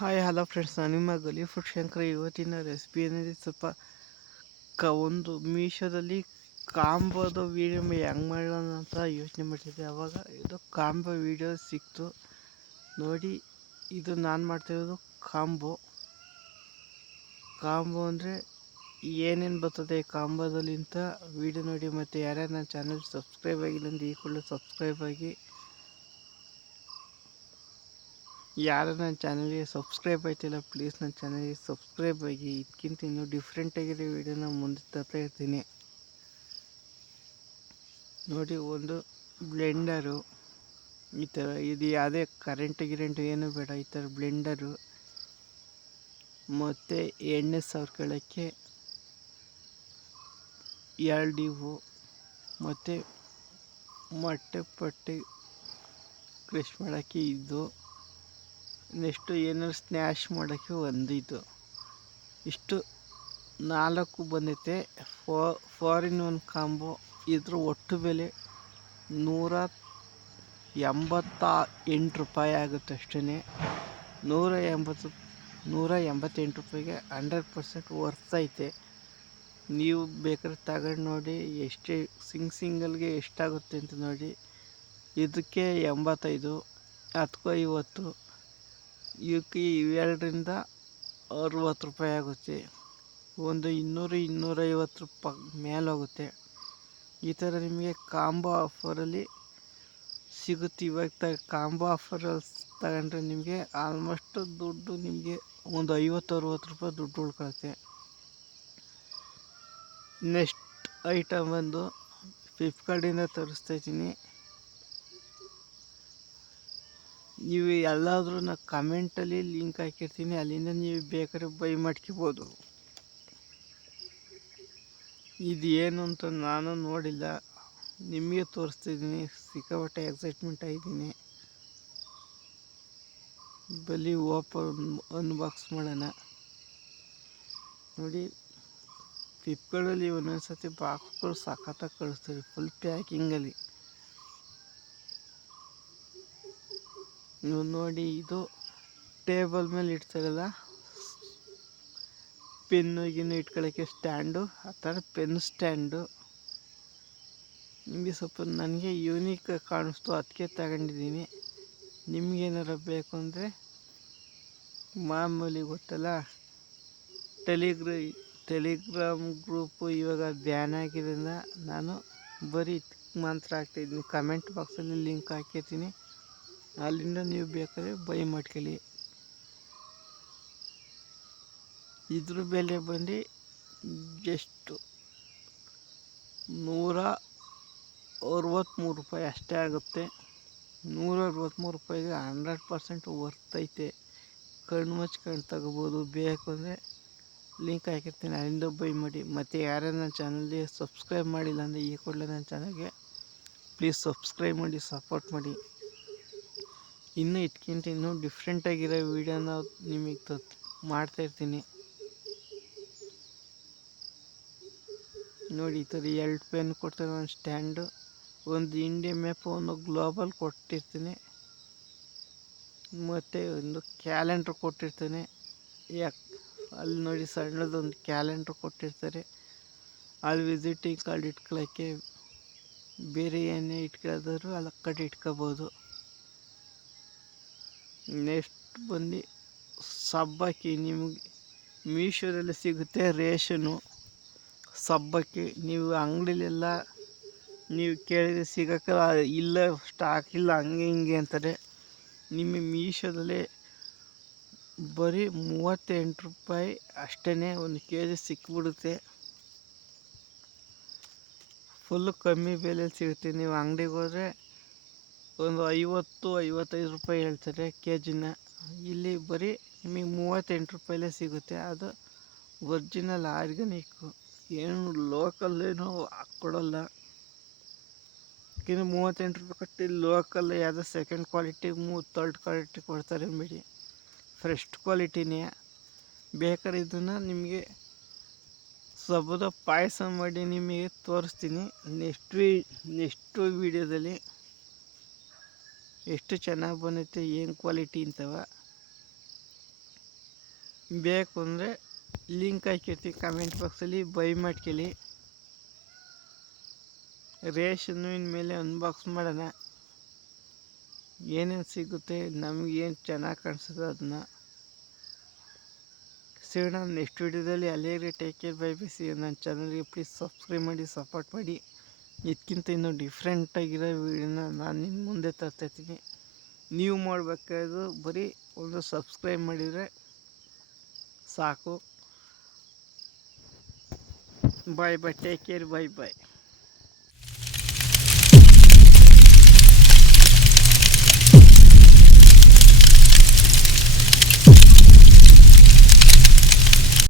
Hi hello friends, ನಾನು ನಿಮ್ಮ ಗಲಿ food Shankar. ಇವತ್ತಿನ ರೆಸಿಪಿ ಏನಿದೆ ಸ್ವಲ್ಪ ಒಂದು ಮೀಶೋದಲ್ಲಿ ಕಾಂಬೋದು ವೀಡಿಯೋ ಹೆಂಗೆ ಮಾಡೋಣ ಅಂತ ಯೋಚನೆ ಮಾಡ್ತಿದ್ದೆ. ಆವಾಗ ಇದು ಕಾಂಬೋ ವೀಡಿಯೋ ಸಿಕ್ತು ನೋಡಿ. ಇದು ನಾನು ಮಾಡ್ತಿರೋದು ಕಾಂಬೋ ಅಂದರೆ ಏನೇನು ಬರ್ತದೆ ಕಾಂಬೋದಲ್ಲಿ ಅಂತ ವೀಡಿಯೋ ನೋಡಿ. ಮತ್ತು ಯಾರ್ಯಾರು ನನ್ನ ಚಾನಲ್ ಸಬ್ಸ್ಕ್ರೈಬ್ ಆಗಿಲ್ಲ ಅಂದರೆ ಈ ಕೂಡಲೇ ಸಬ್ಸ್ಕ್ರೈಬ್ ಆಗಿ. ಯಾರು ನನ್ನ ಚಾನಲ್ಗೆ ಸಬ್ಸ್ಕ್ರೈಬ್ ಆಯ್ತಿಲ್ಲ ಪ್ಲೀಸ್ ನನ್ನ ಚಾನಲ್ಗೆ ಸಬ್ಸ್ಕ್ರೈಬ್ ಆಗಿ. ಇದಕ್ಕಿಂತ ಇನ್ನೂ ಡಿಫ್ರೆಂಟಾಗಿರೋ ವೀಡಿಯೋನ ಮುಂದೆ ತರ್ತಾ ಇರ್ತೀನಿ ನೋಡಿ. ಒಂದು ಬ್ಲೆಂಡರು ಈ ಥರ, ಇದು ಯಾವುದೇ ಕರೆಂಟು ಏನು ಬೇಡ. ಈ ಥರ ಬ್ಲೆಂಡರು ಮತ್ತು ಎಣ್ಣೆ ಸಾವಿರ್ಕೊಳ್ಳೋಕ್ಕೆ 2 ಇವು, ಮತ್ತು ಮೊಟ್ಟೆ ಪಟ್ಟಿ ಕ್ರಷ್ ಮಾಡೋಕ್ಕೆ ಇದು, ನೆಕ್ಸ್ಟು ಏನಾದ್ರು ಸ್ನ್ಯಾಶ್ ಮಾಡೋಕ್ಕೆ ಒಂದು ಇದು. ಇಷ್ಟು 4 ಬಂದೈತೆ. 4-in-1 combo. ಇದ್ರ ಒಟ್ಟು ಬೆಲೆ ₹188 ಆಗುತ್ತೆ ಅಷ್ಟೇ. 188 ರೂಪಾಯಿಗೆ 100% ವರ್ತ್ ಐತೆ. ನೀವು ಬೇಕಾದ್ರೆ ತಗೊಂಡು ನೋಡಿ ಎಷ್ಟೇ ಸಿಂಗಲ್ಗೆ ಎಷ್ಟಾಗುತ್ತೆ ಅಂತ ನೋಡಿ. ಇದಕ್ಕೆ 85, ಅದಕ್ಕೂ 50, ಇವಕ್ಕೆ 260 ರೂಪಾಯಿ ಆಗುತ್ತೆ. ಒಂದು 200-250 ರೂಪಾಯಿ ಮೇಲೆ ಹೋಗುತ್ತೆ. ಈ ಥರ ನಿಮಗೆ ಕಾಂಬೋ ಆಫರಲ್ಲಿ ಸಿಗುತ್ತೆ. ಇವಾಗ ಕಾಂಬೋ ಆಫರಲ್ಲಿ ತಗೊಂಡ್ರೆ ನಿಮಗೆ ಆಲ್ಮೋಸ್ಟ್ ದುಡ್ಡು ನಿಮಗೆ ಒಂದು 50-60 ರೂಪಾಯಿ ದುಡ್ಡು ಉಳ್ಕೊಳುತ್ತೆ. ನೆಕ್ಸ್ಟ್ ಐಟಮ್ ಬಂದು ಫ್ಲಿಪ್ಕಾರ್ಟಿಂದ ತರಿಸ್ತಾಯಿದ್ದೀನಿ. ನೀವು ಎಲ್ಲಾದರೂ ನಾನು ಕಮೆಂಟಲ್ಲಿ ಲಿಂಕ್ ಹಾಕಿರ್ತೀನಿ, ಅಲ್ಲಿಂದ ನೀವು ಬೇಕಾದ್ರೆ ಬೈ ಮಾಡ್ಕೋಬೋದು. ಇದು ಏನು ಅಂತ ನಾನು ನೋಡಿಲ್ಲ, ನಿಮಗೆ ತೋರಿಸ್ತಿದ್ದೀನಿ. ಸಿಕ್ಕಾಪಟ್ಟೆ ಎಕ್ಸೈಟ್ಮೆಂಟ್ ಆಗಿದ್ದೀನಿ. ಬಲಿ ಅನ್ಬಾಕ್ಸ್ ಮಾಡೋಣ ನೋಡಿ. ಫ್ಲಿಪ್ಕಾರ್ಟಲ್ಲಿ ಒಂದೊಂದು ಸತಿ ಬಾಕ್ಸ್ಗಳು ಸಖತ್ತಾಗಿ ಕಳಿಸ್ತಾರೆ ಫುಲ್ ಪ್ಯಾಕಿಂಗಲ್ಲಿ. ನೀವು ನೋಡಿ, ಇದು ಟೇಬಲ್ ಮೇಲೆ ಇಡ್ತಾರಲ್ಲ ಪೆನ್ನು ಇಟ್ಕೊಳ್ಳೋಕ್ಕೆ ಸ್ಟ್ಯಾಂಡು, ಆ ಥರ ಪೆನ್ ಸ್ಟ್ಯಾಂಡು. ನಿಮಗೆ ಸ್ವಲ್ಪ ನನಗೆ ಯೂನಿಕ್ ಕಾಣಿಸ್ತು, ಅದಕ್ಕೆ ತಗೊಂಡಿದ್ದೀನಿ. ನಿಮಗೇನಾರು ಬೇಕು ಅಂದರೆ ಮಾಮೂಲಿ ಗೊತ್ತಲ್ಲ, ಟೆಲಿಗ್ರಾಮ್ ಗ್ರೂಪು ಇವಾಗ ಬ್ಯಾನ್ ಆಗಿರೋದ್ರಿಂದ ನಾನು ಬರೀ ಮಾತ್ರ ಹಾಕ್ತಾಯಿದ್ದೀನಿ. ಕಮೆಂಟ್ ಬಾಕ್ಸಲ್ಲಿ ಲಿಂಕ್ ಹಾಕಿರ್ತೀನಿ, ಅಲ್ಲಿಂದ ನೀವು ಬೇಕಾದ್ರೆ ಬೈ ಮಾಡ್ಕೊಳ್ಳಿ. ಇದ್ರ ಬೆಲೆ ಬಂದು ಜಸ್ಟ್ ₹163 ಅಷ್ಟೇ ಆಗುತ್ತೆ. ₹163 100% ವರ್ತ್ ಐತೆ. ಕಣ್ಣು ಮುಚ್ಕೊಂಡು ತಗೋಬೋದು. ಬೇಕು ಅಂದರೆ ಲಿಂಕ್ ಹಾಕಿರ್ತೀನಿ, ಅಲ್ಲಿಂದ ಬೈ ಮಾಡಿ. ಮತ್ತು ಯಾರು ನನ್ನ ಚಾನಲ್ಗೆ ಸಬ್ಸ್ಕ್ರೈಬ್ ಮಾಡಿಲ್ಲ ಅಂದರೆ ಈ ಕೂಡಲೇ ನನ್ನ ಚಾನಲ್ಗೆ ಪ್ಲೀಸ್ ಸಬ್ಸ್ಕ್ರೈಬ್ ಮಾಡಿ, ಸಪೋರ್ಟ್ ಮಾಡಿ. ಇನ್ನೂ ಇದಕ್ಕಿಂತ ಇನ್ನೂ ಡಿಫ್ರೆಂಟಾಗಿರೋ ವೀಡಿಯೋನ ನಿಮಗೆ ಮಾಡ್ತಾಯಿರ್ತೀನಿ ನೋಡಿ. ಈ ಥರ 2 ಪೆನ್ ಕೊಡ್ತಾರೆ, ಒಂದು ಸ್ಟ್ಯಾಂಡು, ಒಂದು ಇಂಡಿಯಾ ಮ್ಯಾಪ್, ಒಂದು ಗ್ಲೋಬಲ್ ಕೊಟ್ಟಿರ್ತೀನಿ, ಮತ್ತು ಒಂದು ಕ್ಯಾಲೆಂಡ್ರ್ ಕೊಟ್ಟಿರ್ತಾನೆ. ಅಲ್ಲಿ ನೋಡಿ ಸಣ್ಣದೊಂದು ಕ್ಯಾಲೆಂಡ್ರ್ ಕೊಟ್ಟಿರ್ತಾರೆ. ಅಲ್ಲಿ ವಿಸಿಟಿಂಗ್ ಕಾರ್ಡ್ ಇಟ್ಕೊಳ್ಳೋಕ್ಕೆ, ಬೇರೆ ಏನೇ ಇಟ್ಕೊಳ್ಳೋದಾದ್ರು ಅಲ್ಲಿ ಕಡೆ ಇಟ್ಕೋಬೋದು. ನೆಕ್ಸ್ಟ್ ಬಂದು ಸಬ್ಬಕ್ಕಿ. ನಿಮಗೆ ಮೀಶೋದಲ್ಲಿ ಸಿಗುತ್ತೆ ರೇಷನು ಸಬ್ಬಕ್ಕಿ. ನೀವು ಅಂಗಡಿಲೆಲ್ಲ ನೀವು ಕೇಳಿದರೆ ಸಿಗೋಕ್ಕಲ್ಲ, ಇಲ್ಲ ಸ್ಟಾಕ್ ಇಲ್ಲ, ಹಂಗೆ ಹಿಂಗೆ ಅಂತಾರೆ. ನಿಮಗೆ ಮೀಶೋದಲ್ಲಿ ಬರೀ ₹38 ಅಷ್ಟೇ 1 kg ಸಿಕ್ಬಿಡುತ್ತೆ. ಫುಲ್ಲು ಕಮ್ಮಿ ಬೆಲೆಯಲ್ಲಿ ಸಿಗುತ್ತೆ. ನೀವು ಅಂಗಡಿಗೆ ಹೋದರೆ ಒಂದು 50-55 ರೂಪಾಯಿ ಹೇಳ್ತಾರೆ ಕೆಜಿನ. ಇಲ್ಲಿ ಬರೀ ನಿಮಗೆ ₹38 ಸಿಗುತ್ತೆ. ಅದು ಒರ್ಜಿನಲ್ ಆರ್ಗ್ಯಾನಿಕ್ಕು, ಏನು ಲೋಕಲ್ಲೇನೋ ಹಾಕ್ಕೊಡಲ್ಲ. ಯಾಕೆಂದರೆ ₹38 ಕೊಟ್ಟು ಲೋಕಲ್ ಯಾವುದೋ ಸೆಕೆಂಡ್ ಕ್ವಾಲಿಟಿ, ಥರ್ಡ್ ಕ್ವಾಲಿಟಿ ಕೊಡ್ತಾರೆ ಬಿಡಿ. ಫ್ರೆಶ್ ಕ್ವಾಲಿಟಿನೇ. ಬೇಕಾದ್ರೆ ಇದನ್ನು ನಿಮಗೆ ಸಬ್ಬದ ಪಾಯಸ ಮಾಡಿ ನಿಮಗೆ ತೋರಿಸ್ತೀನಿ ನೆಕ್ಸ್ಟು ವೀಡಿಯೋದಲ್ಲಿ. ಎಷ್ಟು ಚೆನ್ನಾಗಿ ಬಂದೈತೆ, ಏನು ಕ್ವಾಲಿಟಿ ಅಂತವ. ಬೇಕು ಅಂದರೆ ಲಿಂಕ್ ಹಾಕಿರ್ತೀವಿ ಕಮೆಂಟ್ ಬಾಕ್ಸಲ್ಲಿ, ಬೈ ಮಾಡ್ಕೊಳ್ಳಿ. ರೇಷನ್ನು ಇನ್ಮೇಲೆ ಅನ್ಬಾಕ್ಸ್ ಮಾಡೋಣ, ಏನೇನು ಸಿಗುತ್ತೆ ನಮಗೇನು ಚೆನ್ನಾಗಿ ಕಾಣಿಸುತ್ತೆ ಅದನ್ನ ಸಿಗೋಣ ನೆಕ್ಸ್ಟ್ ವಿಡಿಯೋದಲ್ಲಿ. ಅಲ್ಲಿಗೆ take care, bye bye. C ನನ್ನ ಚಾನಲ್ಗೆ ಪ್ಲೀಸ್ ಸಬ್ಸ್ಕ್ರೈಬ್ ಮಾಡಿ, ಸಪೋರ್ಟ್ ಮಾಡಿ. ಇದಕ್ಕಿಂತ ಇನ್ನೂ ಡಿಫ್ರೆಂಟಾಗಿರೋ ವೀಡಿಯೋನ ನಾನು ನಿಮ್ಮ ಮುಂದೆ ತರ್ತಾಯಿದ್ದೀನಿ. ನೀವು ಮಾಡಬೇಕಾದ್ರು ಬರೀ ಒಂದು ಸಬ್ಸ್ಕ್ರೈಬ್ ಮಾಡಿದರೆ ಸಾಕು. ಬಾಯ್ ಬಾಯ್, ಟೇಕ್ ಕೇರ್, ಬೈ ಬಾಯ್.